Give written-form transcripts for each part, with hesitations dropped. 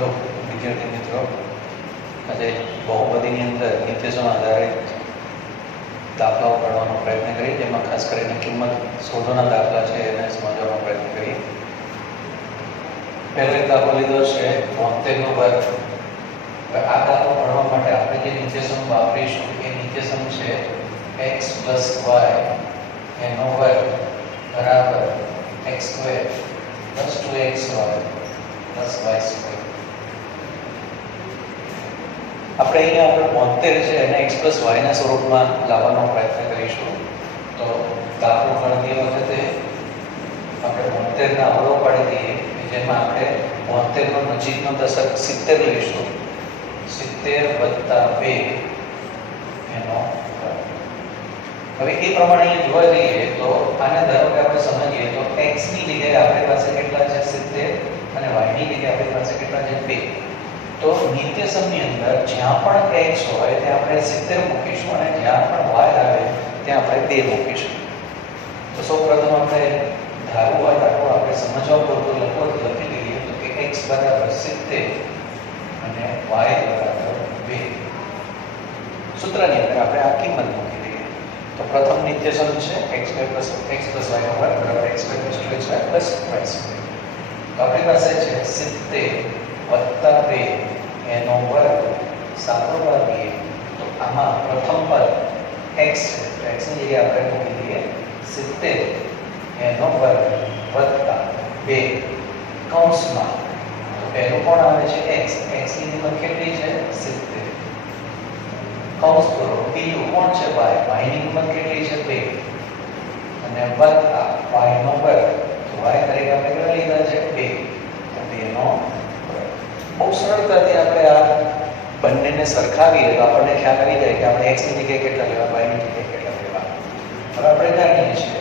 લો વિદ્યાર્થી મિત્રો, આજે બહુપદીની અંદર નિત્યસમ આધારિત દાખલાઓ ગણવાનો પ્રયત્ન કરીએ, જેમાં ખાસ કરીને કિંમત શોધોના દાખલા છે એને સમજવાનો પ્રયત્ન કરીએ. પહેલો એક દાખલો લીધો છે 72 નો વર્ગ. આ દાખલો ગણવા માટે આપણે જે નિત્યસમ વાપરીશું એ નિત્યસમ છે x + y એનો વર્ગ બરાબર x² + 2xy + y². આપણે અહીંયા 72 છે એને x + y ના સ્વરૂપમાં લાવવાનો પ્રયત્ન કરીશું. તો દાખલો ગણતી વખતે આપણે 72 ના અવયવ પાડી દઈએ, જેમાં આપણે 72 નો નજીકનો દશક 70 લઈશું. 70 + 2 એનો વર્ગ. હવે એ પ્રમાણે અહીંયા જોવા જઈએ તો આને ધારો કે આપણે સમજીએ તો x ની જગ્યાએ આપણી પાસે કેટલા છે 70 અને y ની જગ્યાએ આપણી પાસે કેટલા છે 2. તો નિત્યસમની અંદર જ્યાં પણ x હોય ત્યાં આપણે 70 મૂકીશું અને જ્યાં પણ y આવે ત્યાં આપણે 2 મૂકીશું. તો સૌપ્રથમ આપણે ધારું હોય દાખલો આપણે સમજવા પૂરતું લખી દઈએ તો કે x = 70 અને y = 2. સૂત્રની અંદર આપણે આ કિંમત મૂકી દઈએ. તો પ્રથમ નિત્યસમ છે x² + y નો વર્ગ બરાબર x² + 2xy + y². તો આપણી પાસે છે 70 + 2 એનો વર્ગ સાદો કરીએ તો આમાં પ્રથમ પદ x છે, તો x ની જગ્યાએ આપણે મૂકી દઈએ 70 એનો વર્ગ વત્તા 2 કૌંસમાં. તો પહેલું કોણ આવે છે x, x ની કિંમત કેટલી છે 70 કૌંસ પૂરો. બીજું કોણ છે y, y ની કિંમત કેટલી છે 2 અને વત્તા y નો વર્ગ. તો y તરીકે આપણે કેટલા લીધા છે 2, તો 2 નો વર્ગ. બહુ સરળતાથી આપણે આ બંનેને સરખાવીએ તો આપણને ખ્યાલ આવી જાય કે આપણે x ની જગ્યાએ કેટલા લેવા, y ની જગ્યાએ કેટલા લેવા. હવે આપણે જાણીએ છીએ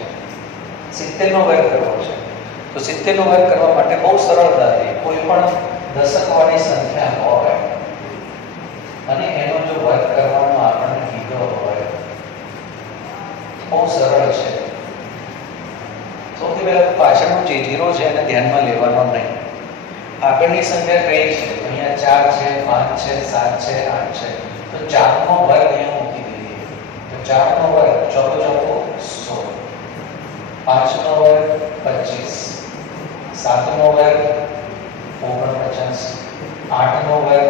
70 નો વર્ગ કરવો છે. તો 70 નો વર્ગ કરવા માટે બહુ સરળતાથી કોઈ પણ દશકવાળી સંખ્યા હોય અને એનો જો વર્ગ કરવાનો આપણને કીધો હોય, બહુ સરળ છે. સૌથી પહેલા પાછળનો જે 0 છે એને ધ્યાનમાં લેવાનો નહીં. આગળની સંખ્યા કઈ છે? અહીંયા 4 છે, 5 છે, 7 છે, 8 છે. તો 4 નો વર્ગ અહીંયા મૂકી દઈએ. તો 4 નો વર્ગ 4 × 4 = 16, 5 નો વર્ગ 25, 7 નો વર્ગ 49, 8 નો વર્ગ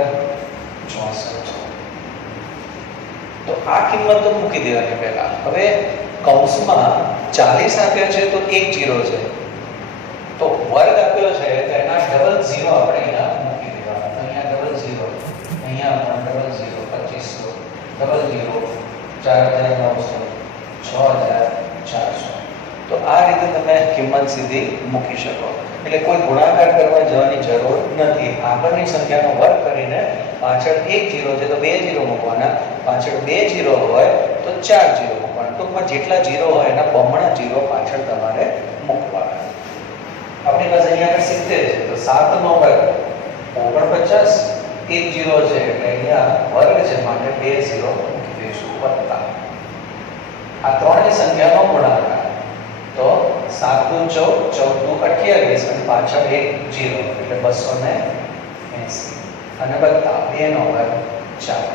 64. તો આ કિંમત તો મૂકી દેવાની પહેલા. હવે કૌંસમાં 40 આપ્યા છે તો એક 0 છે, તો વર્ગ આપ્યો છે તો એના ડબલ 0 આપણે અહીંયા મૂકી દેવાના. તો અહીંયા ડબલ 0, અહીંયા પણ ડબલ 0, 2500 ડબલ 0, 4900, 6400. તો આ રીતે તમે કિંમત સીધી મૂકી શકો. એટલે કોઈ ગુણાકાર કરવા જવાની જરૂર નથી. આગળની સંખ્યાનો વર્ગ કરીને પાછળ એક 0 છે તો 2 0 મૂકવાના, પાછળ 2 0 હોય તો 4 0 મૂકવાના. ટૂંકમાં જેટલા 0 હોય એના બમણા 0 પાછળ તમારે મૂકવાના. આપણી પાસે અહીંયા 70 છે તો 7 નો વર્ગ 49, એક 0 છે એટલે અહીંયા વર્ગ છે માટે 2 0 મૂકી દઈશું વત્તા આ ત્રણેય સંખ્યાનો ગુણાકાર. તો 7 × 14, 14 × 28 અને પાછળ એક 0 એટલે 280 અને વત્તા 2 નો વર્ગ 4.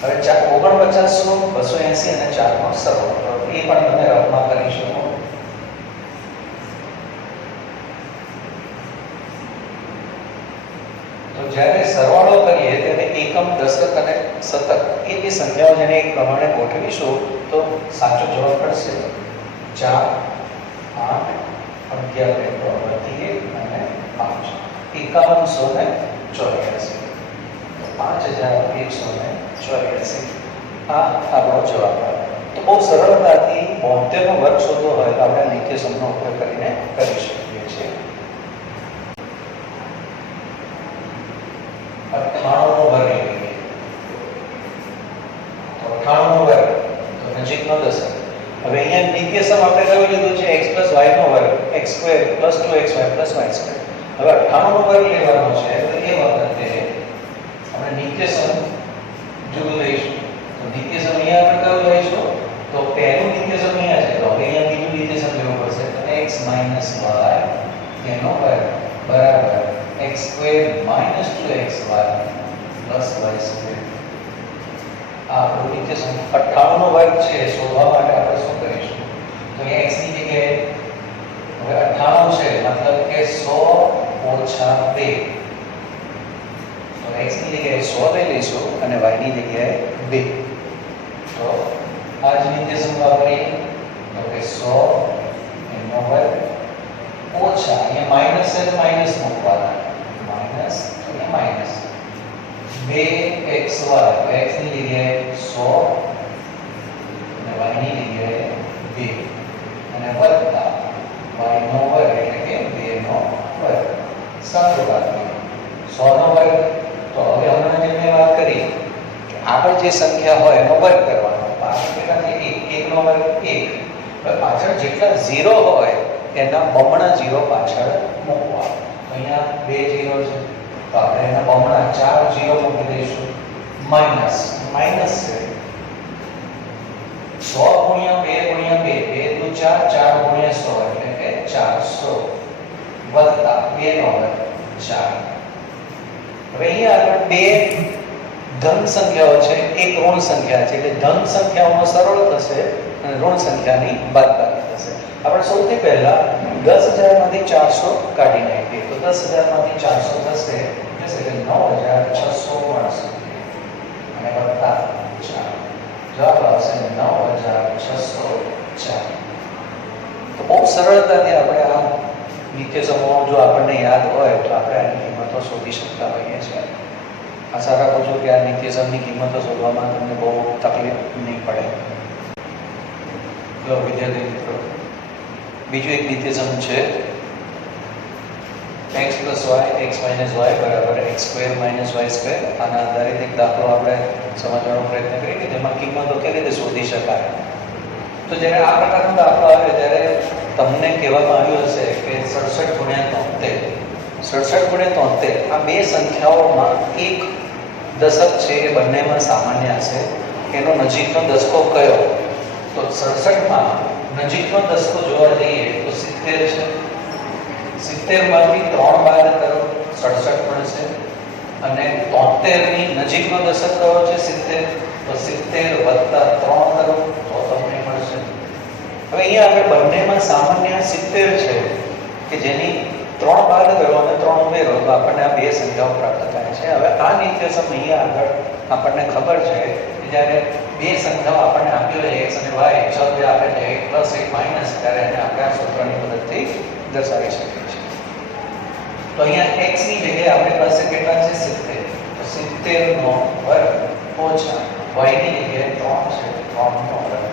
હવે 49 નો 280 અને 4 નો સરવાળો એ પણ તમે રફમાં કરી શકો. તો જ્યારે સરવાળો કરીએ ત્યારે એકમ, દશક અને શતક એ જે સંખ્યાઓ જેને એક પ્રમાણે ગોઠવીશું તો સાચો જવાબ મળશે 4, 8, 11, 21 અને 5, 5184. 5184 આ આપણો જવાબ આવે. તો બહુ સરળતાથી 72 નો વર્ગ શોધવો હોય તો આપણે નિત્યસમનો ઉપયોગ કરીને કરી શકીએ છીએ. 98 નો વર્ગ લઈએ તો 98 નો વર્ગ તો નજીકનો દશક. હવે અહીંયા નિત્યસમ આપણે કયું લીધું છે x + y નો વર્ગ, x² + 2xy + y². હવે 98 નો વર્ગ લેવાનો છે તો એ વખતે આપણે નિત્યસમ જુદું લઈશું. તો નિત્યસમ અહીંયા આપણે કયું લઈશું? તો પહેલું નિત્યસમ અહીંયા છે તો હવે અહીંયા બીજું નિત્યસમ લેવું પડશે. તો x - y એનો વર્ગ બરાબર x² - 2xy પ્લસ y2 આ આપણું નિત્યસમ 98 નો વર્ગ છે શોધવા માટે આપણે શું કરીશું? તો અહીંયા x ની જગ્યાએ હવે 98 છે મતલબ કે 100 ઓછા 2, તો x ની જગ્યાએ 100 લઈ લઈશું અને y ની જગ્યાએ 2. તો આ જ નિત્યસમ વાપરીએ તો કે 100 એનો વર્ગ ઓછા અહીંયા માઈનસ છે તો માઈનસ મૂકવાના, માઈનસ અહીંયા માઈનસ 2xy, તો x ની જગ્યાએ 100 અને y ની જગ્યાએ 2 અને વત્તા y નો વર્ગ એટલે કે 2 નો વર્ગ. સાદુરૂપ 100 નો વર્ગ. તો હવે હમણાં જે મેં વાત કરી કે આગળ જે સંખ્યા હોય એનો વર્ગ કરવાનો. પાછળ કેટલા છે 1 નો વર્ગ 1. હવે પાછળ જેટલા 0 હોય એના બમણા 0 પાછળ મૂકવા. તો અહીંયા 2 0 છે તો આપણે એના બમણા 4 0 મૂકી દઈશું. માઈનસ માઈનસ છે 100 ગુણ્યા 2 ગુણ્યા 2 2 × 4 4 × 100 એટલે કે 400 વત્તા 2 નો વર્ગ 4. હવે અહીંયા આગળ બે ધન સંખ્યાઓ છે, એક ઋણ સંખ્યા છે એટલે ધન સંખ્યાઓનો સરળ થશે અને ઋણ સંખ્યાની બાદબાકી થશે. આપણે સૌથી પહેલા 10000 માંથી 400 કાઢી નાખીએ તો 10000 માંથી 400 થશે એટલે 9600 મળશે અને વત્તા 4. જવાબ આવશે 9604. તો બહુ સરળતાથી આપણે આ નિત્યસમો જો આપણને યાદ હોય તો આપણે આની કિંમતો શોધી શકતા હોઈએ છીએ. આશા રાખું છું કે આ નિત્યસમની કિંમતો શોધવામાં તમને બહુ તકલીફ નહીં પડે. તો વિદ્યાર્થી મિત્રો, બીજું એક નિત્યસમ છે x + y x - y = x² - y². આના આધારિત એક દાખલો આપણે સમજવાનો પ્રયત્ન કરીએ કે જેમાં કિંમતો કેવી રીતે શોધી શકાય. તો જ્યારે આ પ્રકારનો દાખલો આવે ત્યારે તમને કહેવામાં આવ્યું હશે કે 67 × 73 આ બે સંખ્યાઓમાં એક દશક છે એ બંનેમાં સામાન્ય હશે. એનો નજીકનો દશકો કયો? તો 67માં નજીકનો દશકો જોવા જઈએ તો 70 છે. 70 માંથી 3 બાદ કરો 67 મળશે અને 73 ની નજીકનો દશક કયો છે 70, તો 70 વત્તા 3 કરો તો તમને મળશે. હવે અહીંયા આપણે બંનેમાં સામાન્ય 70 છે કે જેની 3 બાદ કરો અને 3 ઉમેરો તો આપણને આ બે સંખ્યાઓ પ્રાપ્ત થાય છે. હવે આ નિત્યસમ અહીંયા આગળ આપણને ખબર છે કે જ્યારે બે સંખ્યાઓ આપણને આપી હોય x અને y, ચલ જે આપે છે 1 + 1 - ત્યારે એને આપણે આ સૂત્રની મદદથી દર્શાવી શકીએ છીએ. તો અહીંયા x ની જગ્યાએ આપણી પાસે કેટલા છે 70, તો 70 નો વર્ગ ઓછા y ની જગ્યાએ 3 છે 3 નો વર્ગ.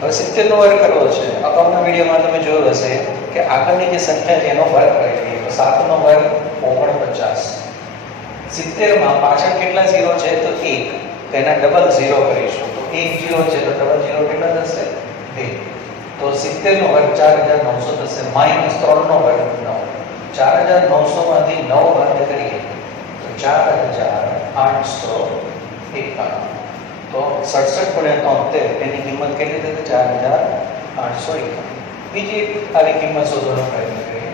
હવે 70 નો વર્ગ કરવો છે. અગાઉના વિડીયોમાં તમે જોયું હશે કે આગળની જે સંખ્યા છે એનો વર્ગ કરી લઈએ તો 7 નો વર્ગ 49. 70 માં પાછળ કેટલા 0 છે તો 1, તો એના ડબલ 0 કરીશું તો 1 0 છે તો ડબલ 0 કેટલા થશે 2. તો 70 નો વર્ગ 4900 થશે માઈનસ 3 નો વર્ગ 9. 4900 માંથી 9 બાદ કરીએ તો 4851. તો 67 × 73 એની કિંમત કેટલી થશે 4851. બીજી આવી કિંમત શોધવાનો પ્રયત્ન કરીએ.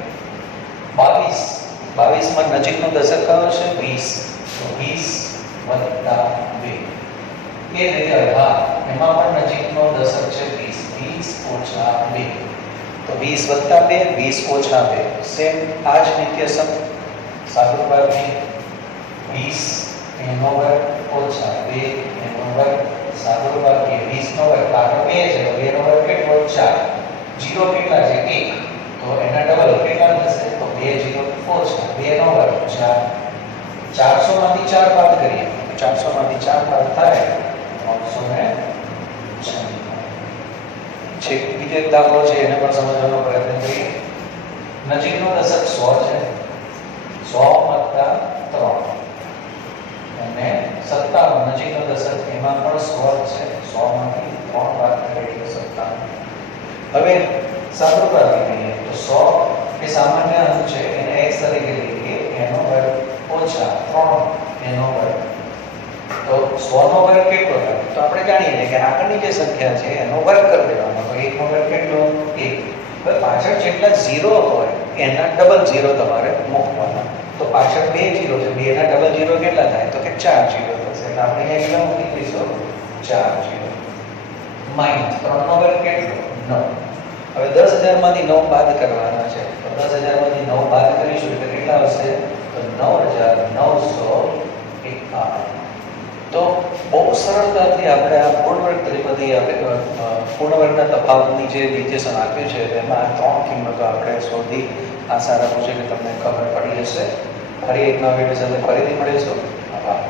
22 માં નજીકનો દશક કયો છે 20, તો 20 વત્તા 2. એ રીતે 18 એમાં પણ નજીકનો દશક છે 20, 20 ઓછા 2. તો 20 વત્તા 2 20 ઓછા 2. સેમ આ જ નિત્યસમ સાદુરૂપથી 20 એનો વર્ગ ઓછા 2 એનો વર્ગ સાદુરૂપથી 20 નો વર્ગ આગળ 2 છે તો 2 નો વર્ગ કેટલો 4. 0 કેટલા છે 1, તો એના ડબલ કેટલા થશે તો 2 0 ઓછા 2 નો વર્ગ 4. 400 માંથી 4 બાદ કરીએ તો 400 માંથી 4 બાદ થાય 396. છે બીજો એક દાખલો છે એને પણ સમજવાનો પ્રયત્ન કરીએ. નજીકનો દશક 100 છે, 100 + 3 અને 57 નજીકનો દશક એમાં પણ 100 છે, 100 માંથી 3 બાદ કરીએ તો 57. હવે સાદુરૂપથી કહીએ તો 100 એ સામાન્ય અંક છે એને x તરીકે લઈએ એનો વર્ગ ઓછા 3 એનો વર્ગ. તો 100 નો વર્ગ કેટલો થાય તો આપણે જાણીએ છીએ કે આગળની જે સંખ્યા છે એનો વર્ગ કરી દેવાનો. તો 1 નો વર્ગ કેટલો 1. હવે પાછળ જેટલા 0 હોય એના ડબલ 0 તમારે મૂકવાના. તો તો પાછળ 2 જીરો છે, 2 ના ડબલ જીરો કેટલા થાય? તો કે 4 જીરો થશે. એટલે આપણે અહીંયા કેટલા મૂકી દઈશું? 4 જીરો. માઇનસ 3 નો વર્ગ કેટલો? 9. હવે 10,000 માંથી 9 બાદ કરવાના છે. તો 10,000 માંથી 9 બાદ કરીશું એટલે કેટલા આવશે? તો 9,951. તો બહુ સરળતાથી આપણે આ પૂર્ણવર્ગના તફાવતની જે નિર્દેશન આપ્યું છે તેમાં આ 3 કિંમતો આપણે શોધી આશા રાખું છું કે તમને ખબર પડી હશે. ફરી એક નવા વિડીયો સાથે ફરીથી મળીશું. આભાર.